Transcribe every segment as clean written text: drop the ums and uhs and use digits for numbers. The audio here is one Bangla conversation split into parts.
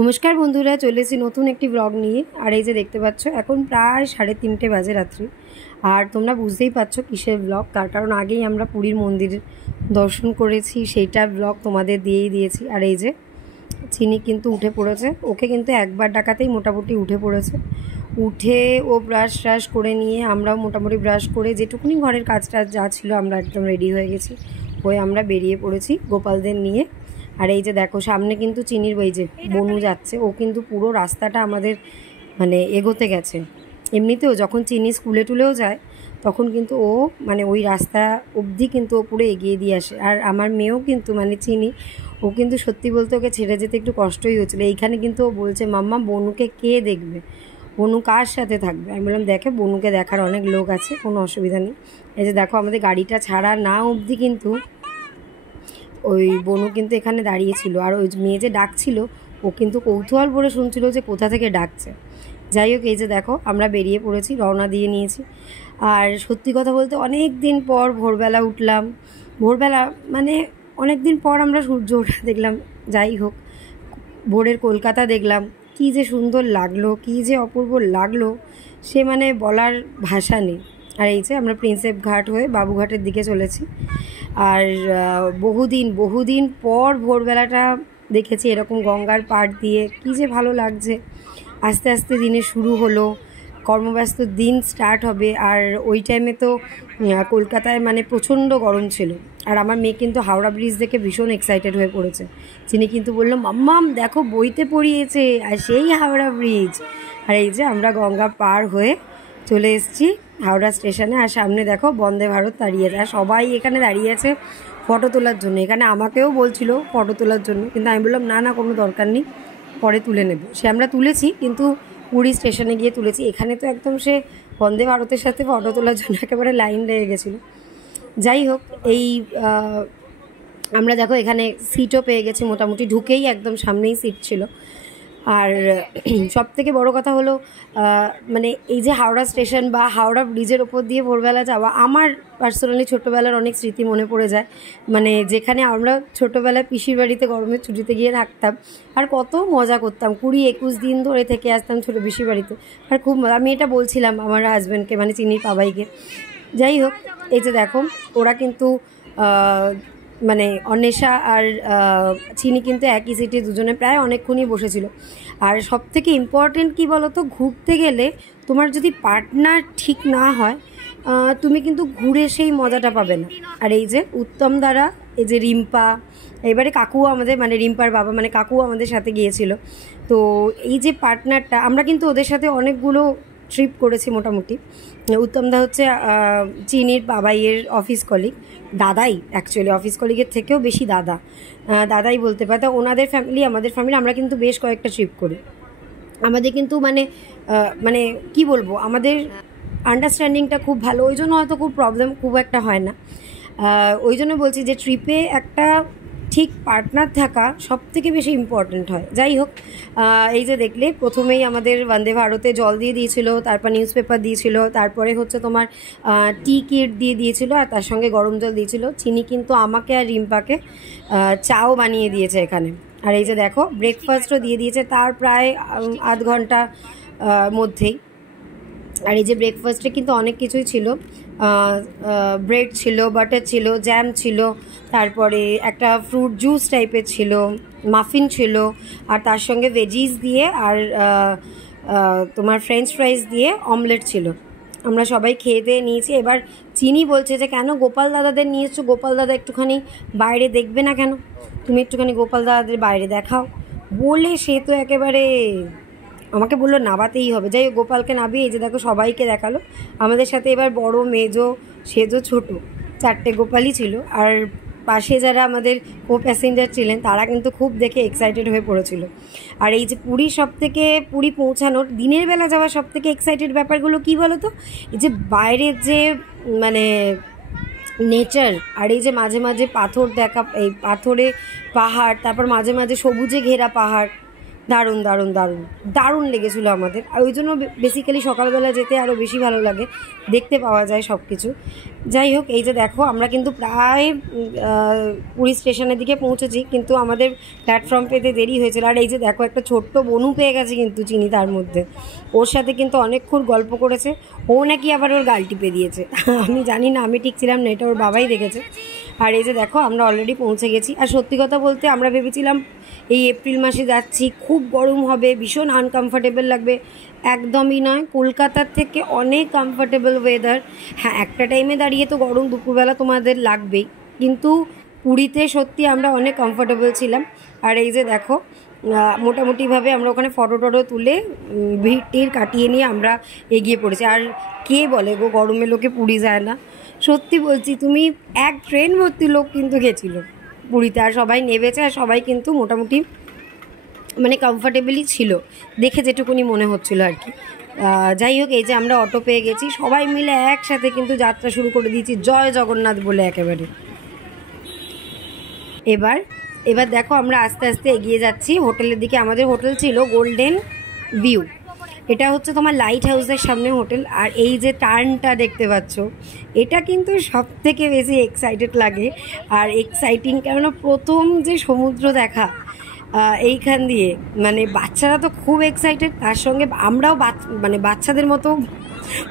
নমস্কার বন্ধুরা, চলে এসেছি নতুন একটি ব্লগ নিয়ে। আর এই যে দেখতে পাচ্ছ এখন প্রায় 3:30 বাজে রাত্রি। আর তোমরা বুঝতেই পারছো কিসের ব্লগ, তার কারণ আগেই আমরা পুরীর মন্দির দর্শন করেছি, সেইটার ব্লগ তোমাদের দিয়েই দিয়েছি। আর এই যে চিনি কিন্তু উঠে পড়েছে, ওকে কিন্তু একবার ডাকাতেই মোটামুটি উঠে পড়েছে। উঠে ও ব্রাশ ট্রাশ করে নিয়ে আমরাও মোটামুটি ব্রাশ করে যেটুকুনি ঘরের কাজটা যা ছিল আমরা একদম রেডি হয়ে গেছি, হয়ে আমরা বেরিয়ে পড়েছি গোপালদের নিয়ে। আর এই যে দেখো সামনে কিন্তু চিনির ওই যে বনু যাচ্ছে, ও কিন্তু পুরো রাস্তাটা আমাদের মানে এগোতে গেছে। এমনিতেও যখন চিনি স্কুলে টুলেও যায় তখন কিন্তু ও মানে ওই রাস্তা অবধি কিন্তু ও পুরো এগিয়ে দিয়ে আসে। আর আমার মেয়েও কিন্তু মানে চিনি, ও কিন্তু সত্যি বলতে ওকে ছেড়ে যেতে একটু কষ্টই হচ্ছিলো। এইখানে কিন্তু ও বলছে মাম্মা বনুকে কে দেখবে, বনু কার সাথে থাকবে। আমি বললাম দেখে বনুকে দেখার অনেক লোক আছে, কোনো অসুবিধা নেই। এই যে দেখো আমাদের গাড়িটা ছাড়া না অবধি কিন্তু ওই বনু কিন্তু এখানে দাঁড়িয়েছিল। আর ওই মেয়ে যে ডাকছিল ও কিন্তু কৌতূহল ভরে শুনছিল যে কোথা থেকে ডাকছে। যাই হোক, এই যে দেখো আমরা বেরিয়ে পড়েছি, রওনা দিয়ে নিয়েছি। আর সত্যি কথা বলতে অনেক দিন পর ভোরবেলা উঠলাম, ভোরবেলা মানে অনেক দিন পর আমরা সূর্য ওঠা দেখলাম। যাই হোক, ভোরের কলকাতা দেখলাম, কী যে সুন্দর লাগলো, কী যে অপূর্ব লাগলো, সে মানে বলার ভাষা নেই। আর এই যে আমরা প্রিন্সেপ ঘাট হয়ে বাবুঘাটের দিকে চলেছি। আর বহুদিন পর ভোরবেলাটা দেখেছি এরকম গঙ্গার পাড় দিয়ে, কী যে ভালো লাগছে। আস্তে আস্তে দিনে শুরু হলো, কর্মব্যস্ত দিন স্টার্ট হবে। আর ওই টাইমে তো কলকাতায় মানে প্রচণ্ড গরম ছিল। আর আমার মেয়ে কিন্তু হাওড়া ব্রিজ দেখে ভীষণ এক্সাইটেড হয়ে পড়েছে। তিনি কিন্তু বললো মাম্মাম দেখো বইতে পড়িয়েছে, আর সেই হাওড়া ব্রিজ। আর এই যে আমরা গঙ্গা পার হয়ে চলে এসেছি হাওড়া স্টেশনে। আর সামনে দেখো বন্দে ভারত দাঁড়িয়ে আছে, আর সবাই এখানে দাঁড়িয়ে আছে ফটো তোলার জন্য। এখানে আমাকেও বলছিল ফটো তোলার জন্য, কিন্তু আমি বললাম না কোনো দরকার নেই, পরে তুলে নেব। সে আমরা তুলেছি, কিন্তু পুরী স্টেশনে গিয়ে তুলেছি। এখানে তো একদম সে বন্দে ভারতের সাথে ফটো তোলার জন্য একেবারে লাইন লেগে গেছিলো। যাই হোক, এই আমরা দেখো এখানে সিটও পেয়ে গেছি, মোটামুটি ঢুকেই একদম সামনেই সিট ছিল। আর সব থেকে বড়ো কথা হলো মানে এই যে হাওড়া স্টেশন বা হাওড়া ব্রিজের ওপর দিয়ে ভোরবেলা যাওয়া, আমার পার্সোনালি ছোটোবেলার অনেক স্মৃতি মনে পড়ে যায়। মানে যেখানে আমরা ছোটোবেলায় পিসির বাড়িতে গরমের ছুটিতে গিয়ে থাকতাম, আর কত মজা করতাম, 20-21 দিন ধরে থেকে আসতাম ছোটো পিসির বাড়িতে। আর খুব আমি এটা বলছিলাম আমার হাজব্যান্ডকে, মানে চিনির বাবাইকে। যাই হোক, এই যে দেখো ওরা কিন্তু মানে অন্বেষা আর চিনি কিন্তু একই সিটে দুজনে প্রায় অনেকক্ষণই বসেছিল। আর সব থেকে ইম্পর্টেন্ট কী বলো তো, ঘুরতে গেলে তোমার যদি পার্টনার ঠিক না হয় তুমি কিন্তু ঘুরে সেই মজাটা পাবে না। আর এই যে উত্তম দ্বারা, এই যে রিম্পা, এবারে কাকুও আমাদের মানে রিম্পার বাবা মানে কাকুও আমাদের সাথে গিয়েছিল। তো এই যে পার্টনারটা, আমরা কিন্তু ওদের সাথে অনেকগুলো ট্রিপ করেছি মোটামুটি। উত্তমদা হচ্ছে চিনির বাবাইয়ের অফিস কলিগ, দাদাই অ্যাকচুয়ালি, অফিস কলিগের থেকেও বেশি দাদাই বলতে পারে। তো ওনাদের ফ্যামিলি আমাদের ফ্যামিলি, আমরা কিন্তু বেশ কয়েকটা ট্রিপ করি। আমাদের কিন্তু মানে কি বলবো, আমাদের আন্ডারস্ট্যান্ডিংটা খুব ভালো, ওই জন্য হয়তো খুব প্রবলেম খুব একটা হয় না। ওই জন্য বলছি যে ট্রিপে একটা ঠিক পার্টনার থাকা সব থেকে বেশি ইম্পর্ট্যান্ট হয়। যাই হোক, এই যে দেখলে প্রথমেই আমাদের বন্দে ভারতে জল দিয়ে দিয়েছিল, তারপর নিউজ পেপার দিয়েছিল, তারপরে হচ্ছে তোমার টি কিট দিয়ে দিয়েছিল, আর তার সঙ্গে গরম জল দিয়েছিল। চিনি কিন্তু আমাকে আর রিম্পাকে চাও বানিয়ে দিয়েছে এখানে। আর এই যে দেখো ব্রেকফাস্টও দিয়ে দিয়েছে তার প্রায় আধ ঘন্টা মধ্যেই। আর এই যে ব্রেকফাস্টে কিন্তু অনেক কিছুই ছিল, ব্রেড ছিল, বাটার ছিল, জ্যাম ছিল, তারপরে একটা ফ্রুট জুস টাইপের ছিল, মাফিন ছিল, আর তার সঙ্গে ভেজিস দিয়ে আর তোমার ফ্রেঞ্চ ফ্রাইজ দিয়ে অমলেট ছিল। আমরা সবাই খেয়ে দিয়ে নিয়েছি। এবার চিনি বলছে যে কেন গোপাল দাদাদের নিয়েছো, গোপাল দাদা একটুখানি বাইরে দেখবে না কেন, তুমি একটুখানি গোপাল দাদাদের বাইরে দেখাও বলে সে তো একেবারে আমাকে বললো নাবাতেই হবে। যাই হোক, গোপালকে নাবিয়ে এই যে দেখো সবাইকে দেখালো। আমাদের সাথে এবার বড়, মেজো, সেজো, ছোটো, 4টে গোপালই ছিল। আর পাশে যারা আমাদের কো প্যাসেঞ্জার ছিলেন তারা কিন্তু খুব দেখে এক্সাইটেড হয়ে পড়েছিল। আর এই যে পুরী পৌঁছানোর দিনের বেলা যাওয়া সব থেকে এক্সাইটেড ব্যাপারগুলো কী বলো তো, এই যে বাইরের যে মানে নেচার, আর এই যে মাঝে মাঝে পাথর দেখা, এই পাথরে পাহাড়, তারপর মাঝে মাঝে সবুজে ঘেরা পাহাড়, দারুণ দারুণ দারুণ দারুণ লেগেছিলো আমাদের। আর ওই জন্য বেসিক্যালি সকালবেলা যেতে আরও বেশি ভালো লাগে, দেখতে পাওয়া যায় সব কিছু। যাই হোক, এই যে দেখো আমরা কিন্তু প্রায় পুরী স্টেশনের দিকে পৌঁছেছি, কিন্তু আমাদের প্ল্যাটফর্ম পেতে দেরি হয়েছিল। আর এই যে দেখো একটা ছোট্ট বনু পেয়ে গেছে কিন্তু চিনি, তার মধ্যে ওর সাথে কিন্তু অনেকক্ষণ গল্প করেছে। ও নাকি আবার ওর গাল টিপে দিয়েছে। আমি জানি না, আমি ঠিক ছিলাম না, এটা ওর বাবাই দেখেছে। আর এই যে দেখো আমরা অলরেডি পৌঁছে গেছি। আর সত্যি কথা বলতে আমরা ভেবেছিলাম এই এপ্রিল মাসে যাচ্ছি, খুব গরম হবে, ভীষণ আনকমফর্টেবল লাগবে। একদমই নয়, কলকাতার থেকে অনেক কমফর্টেবল ওয়েদার। হ্যাঁ, একটা টাইমে দাঁড়িয়ে তো গরম দুপুরবেলা তোমাদের লাগবেই, কিন্তু পুরীতে সত্যি আমরা অনেক কমফর্টেবল ছিলাম। আর এই যে দেখো মোটামুটিভাবে আমরা ওখানে ফটো টটো তুলে ভিড় টিড় কাটিয়ে নিয়ে আমরা এগিয়ে পড়েছি। আর কে বলে গো গরমে লোকে পুরী যায় না? সত্যি বলছি, তুমি এক ট্রেন ভর্তি লোক কিন্তু গেছিলো পুরীতে, আর সবাই নেবেছে, আর সবাই কিন্তু মোটামুটি মানে কমফর্টেবলই ছিল, দেখে যেটুকুনি মনে হচ্ছিল আর কি। যাই হোক, এই যে আমরা অটো পেয়ে গেছি, সবাই মিলে একসাথে কিন্তু যাত্রা শুরু করে দিয়েছি, জয় জগন্নাথ বলে একেবারে। এবার এবার দেখো আমরা আস্তে আস্তে এগিয়ে যাচ্ছি হোটেলের দিকে। আমাদের হোটেল ছিল গোল্ডেন ভিউ, এটা হচ্ছে তোমার লাইট হাউসের সামনে হোটেল। আর এই যে টার্নটা দেখতে পাচ্ছ, এটা কিন্তু সব থেকে বেশি এক্সাইটেড লাগে আর এক্সাইটিং, কেননা প্রথম যে সমুদ্র দেখা এইখান দিয়ে, মানে বাচ্চারা তো খুব এক্সাইটেড, তার সঙ্গে আমরাও মানে বাচ্চাদের মতো,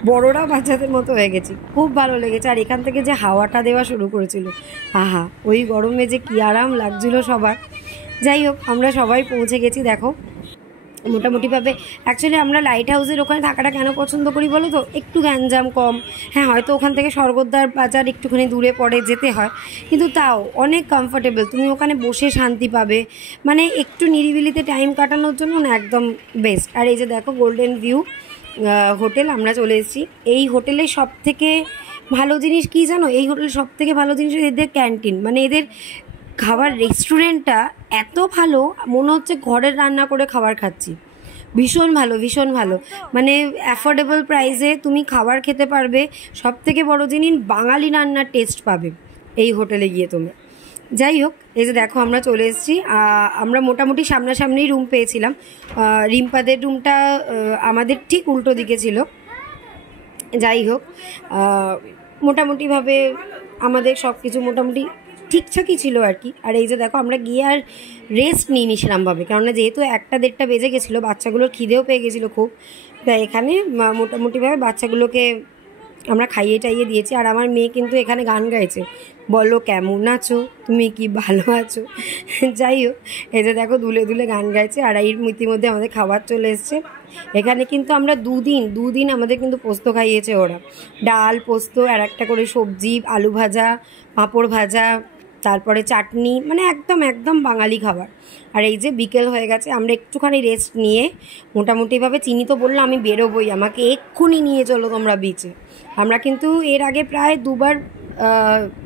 বড়রাও বাচ্চাদের মতো হয়ে গেছি, খুব ভালো লেগেছে। আর এখান থেকে যে হাওয়াটা দেওয়া শুরু করেছিল, আহা, ওই গরমে যে কী আরাম লাগছিল সবার। যাই হোক, আমরা সবাই পৌঁছে গেছি দেখো মোটামুটিভাবে। অ্যাকচুয়ালি আমরা লাইট হাউসের ওখানে থাকাটা কেন পছন্দ করি বলো তো? একটু গ্যাঞ্জাম কম, হ্যাঁ হয়তো ওখান থেকে স্বর্গদ্বার বাজার একটুখানি দূরে পড়ে, যেতে হয়, কিন্তু তাও অনেক কমফোর্টেবল, তুমি ওখানে বসে শান্তি পাবে, মানে একটু নিরিবিলিতে টাইম কাটানোর জন্য না একদম বেস্ট। আর এই যে দেখো গোল্ডেন ভিউ হোটেল, আমরা চলে এসেছি। এই হোটেলের সব থেকে ভালো জিনিস কী জানো? এই হোটেলের সব থেকে ভালো জিনিস এদের ক্যান্টিন, মানে এদের খাবার রেস্টুরেন্টটা এত ভালো, মনে হচ্ছে ঘরের রান্না করে খাবার খাচ্ছি। ভীষণ ভালো, ভীষণ ভালো, মানে অ্যাফোর্ডেবল প্রাইসে তুমি খাবার খেতে পারবে। সব থেকে বড় জিনিস, বাঙালি রান্নার টেস্ট পাবে এই হোটেলে গিয়ে তুমি। যাই হোক, এই যে দেখো আমরা চলে এসেছি। আমরা মোটামুটি সামনাসামনি রুম পেয়েছিলাম। রিম্পাদের রুমটা আমাদের ঠিক উল্টো দিকে ছিল। যাই হোক, মোটামুটিভাবে আমাদের সব কিছু মোটামুটি ঠিকঠাকই ছিল আর কি। আর এই যে দেখো আমরা গিয়ে আর রেস্ট নিইনি সেরমভাবে, কেননা যেহেতু 1-1:30টা বেজে গেছিলো, বাচ্চাগুলোর খিদেও পেয়ে গেছিলো খুব, তাই এখানে মোটামুটিভাবে বাচ্চাগুলোকে আমরা খাইয়ে টাইয়ে দিয়েছি। আর আমার মেয়ে কিন্তু এখানে গান গাইছে, বলো কেমন আছো, তুমি কি ভালো আছো। যাই হোক, এই যে দেখো দুলে দুলে গান গাইছে। আর এর ইতিমধ্যে আমাদের খাবার চলে এসছে। এখানে কিন্তু আমরা দুদিন আমাদের কিন্তু পোস্ত খাইয়েছে ওরা, ডাল পোস্ত আর একটা করে সবজি, আলু ভাজা, পাঁপড় ভাজা, তারপরে চাটনি, মানে একদম একদম বাঙালি খাবার। আর এই যে বিকেল হয়ে গেছে, আমরা একটুখানি রেস্ট নিয়ে মোটামুটিভাবে, চিনি তো বললো আমি বেরোবই, আমাকে এক্ষুনি নিয়ে চলো তোমরা বিচে। আমরা কিন্তু এর আগে প্রায় 2বার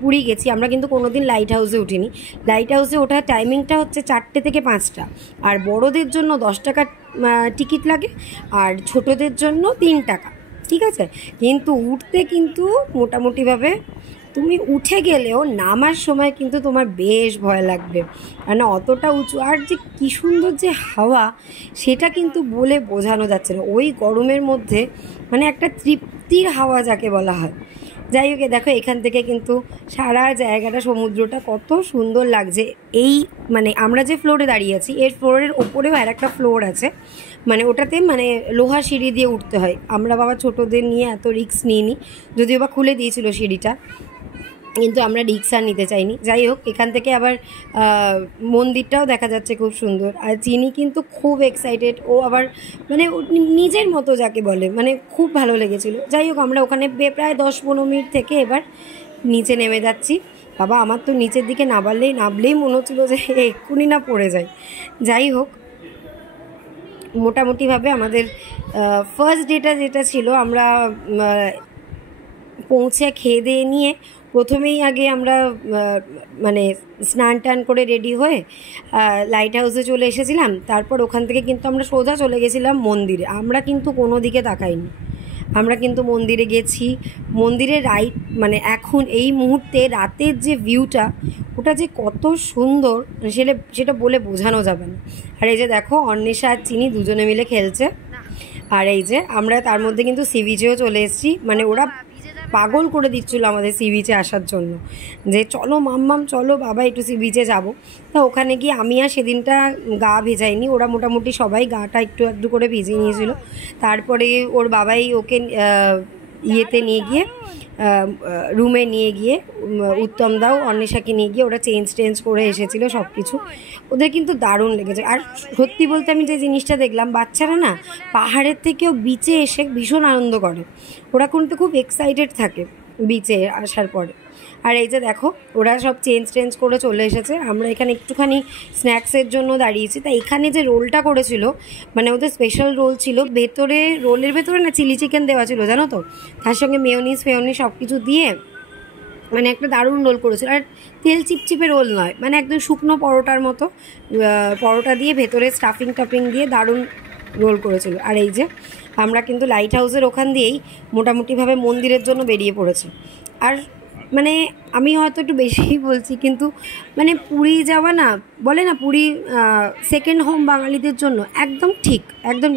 পুরী গেছি, আমরা কিন্তু কোনোদিন লাইট হাউসে উঠিনি। লাইট হাউসে ওঠার টাইমিংটা হচ্ছে 4টে থেকে 5টা, আর বড়দের জন্য 10 টাকা টিকিট লাগে, আর ছোটদের জন্য 3 টাকা, ঠিক আছে। কিন্তু উঠতে কিন্তু মোটামুটিভাবে তুমি উঠে গেলেও নামার সময় কিন্তু তোমার বেশ ভয় লাগবে, কারণ অতটা উঁচু, আর যে কী সুন্দর যে হাওয়া, সেটা কিন্তু বলে বোঝানো যাচ্ছে না ওই গরমের মধ্যে, মানে একটা তৃপ্তির হাওয়া যাকে বলা হয়। যাই হোক, দেখো এখান থেকে কিন্তু সারা জায়গাটা, সমুদ্রটা কত সুন্দর লাগছে। এই মানে আমরা যে ফ্লোরে দাঁড়িয়ে আছি, এর ফ্লোরের ওপরেও আর একটা ফ্লোর আছে, মানে ওটাতে মানে লোহা সিঁড়ি দিয়ে উঠতে হয়। আমরা বাবা ছোটোদের নিয়ে এত রিস্ক নিইনি, যদিও বা খুলে দিয়েছিল সিঁড়িটা, কিন্তু আমরা রিক্সা নিতে চাইনি। যাই হোক, এখান থেকে আবার মন্দিরটাও দেখা যাচ্ছে খুব সুন্দর। আর চিনি কিন্তু খুব এক্সাইটেড, ও আবার মানে নিজের মতো যাকে বলে, মানে খুব ভালো লেগেছিল। যাই হোক, আমরা ওখানে প্রায় 10-15 মিনিট থেকে এবার নিচে নেমে যাচ্ছি। বাবা, আমার তো নিচের দিকে নামলেই মনে হচ্ছিলো যে এক্ষুনি না পড়ে যায়। যাই হোক, মোটামুটিভাবে আমাদের ফার্স্ট ডেটা যেটা ছিল, আমরা পৌঁছে খেয়ে দিয়ে নিয়ে প্রথমেই আগে আমরা মানে স্নান টান করে রেডি হয়ে লাইট হাউসে চলে এসেছিলাম। তারপর ওখান থেকে কিন্তু আমরা সোজা চলে গেছিলাম মন্দিরে। আমরা কিন্তু কোনো দিকে তাকাইনি, আমরা কিন্তু মন্দিরে গেছি। মন্দিরে মানে এখন এই মুহূর্তে রাতের যে ভিউটা, ওটা যে কত সুন্দর সেটা বলে বোঝানো যাবে না। আর এই যে দেখো অন্বেষা আর চিনি দুজনে মিলে খেলছে। আর এই যে আমরা তার মধ্যে কিন্তু সি বিচেও চলে এসেছি, মানে ওরা পাগল করে দিচ্ছিলো আমাদের সি বিচে আসার জন্য, যে চলো মাম্মাম চলো বাবা একটু সি বিচে যাবো। তা ওখানে গিয়ে আমি আর সেদিনটা গা ভেজাইনি, ওরা মোটামুটি সবাই গাটা একটু একটু করে ভিজিয়ে নিয়েছিল। তারপরে ওর বাবাই ওকে ইয়েতে নিয়ে গিয়ে রুমে নিয়ে গিয়ে উত্তম দাও অন্বেষাকে নিয়ে গিয়ে ওরা চেঞ্জ করে এসেছিলো সব কিছু। ওদের কিন্তু দারুণ লেগেছে। আর সত্যি বলতে আমি যে জিনিসটা দেখলাম, বাচ্চারা না পাহাড়ের থেকেও বিচে এসে ভীষণ আনন্দ করে, ওরা কিন্তু খুব এক্সাইটেড থাকে বিচে আসার পরে। আর এই যে দেখো ওরা সব চেঞ্জ করে চলে এসেছে, আমরা এখানে একটুখানি স্ন্যাক্সের জন্য দাঁড়িয়েছি। তাই এখানে যে রোলটা করেছিল, মানে ওদের স্পেশাল রোল ছিল, ভেতরে রোলের ভেতরে না চিলি চিকেন দেওয়া ছিল জানো তো, তার সঙ্গে মেয়োনিজ সব কিছু দিয়ে মানে একটা দারুণ রোল করেছিল। আর তেল চিপচিপে রোল নয়, মানে একদম শুকনো পরোটার মতো, পরোটা দিয়ে ভেতরে স্টাফিং দিয়ে দারুণ রোল করেছিল। আর এই যে আমরা কিন্তু লাইট হাউসের ওখান দিয়েই মোটামুটিভাবে মন্দিরের জন্য বেরিয়ে পড়েছি। আর মানে আমি হয়তো একটু বেশিই বলছি, কিন্তু মানে পুরী যাওয়া না, বলে না পুরী সেকেন্ড হোম বাঙালিদের জন্য, একদম ঠিক, একদম।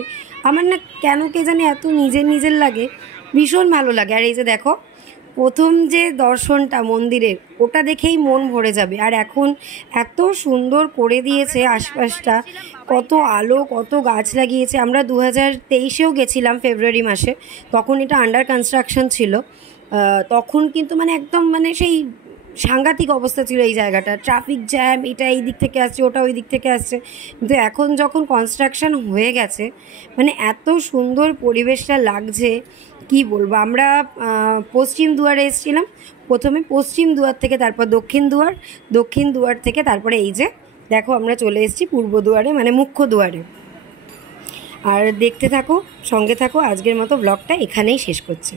আমার না কেন কে জানে এত নিজের লাগে, ভীষণ ভালো লাগে। আর এই যে দেখো প্রথম যে দর্শনটা মন্দিরের, ওটা দেখেই মন ভরে যাবে। আর এখন এত সুন্দর করে দিয়েছে আশপাশটা, কত আলো, কত গাছ লাগিয়েছে। আমরা 2023-এও গেছিলাম ফেব্রুয়ারি মাসে, তখন এটা আন্ডার কনস্ট্রাকশন ছিল। তখন কিন্তু মানে একদম মানে সেই সাংঘাতিক অবস্থা ছিল এই জায়গাটা, ট্রাফিক জ্যাম, এটা এই দিক থেকে আসছে, ওটা ওই দিক থেকে আসছে। কিন্তু এখন যখন কনস্ট্রাকশন হয়ে গেছে, মানে এত সুন্দর পরিবেশটা লাগছে কি বলবো। আমরা পশ্চিম দুয়ারে এসেছিলাম, প্রথমে পশ্চিম দুয়ার থেকে তারপর দক্ষিণ দুয়ার থেকে তারপরে এই যে দেখো আমরা চলে এসেছি পূর্ব দুয়ারে, মানে মুখ্য দুয়ারে। আর দেখতে থাকো, সঙ্গে থাকো। আজকের মতো ব্লগটা এখানেই শেষ করছি।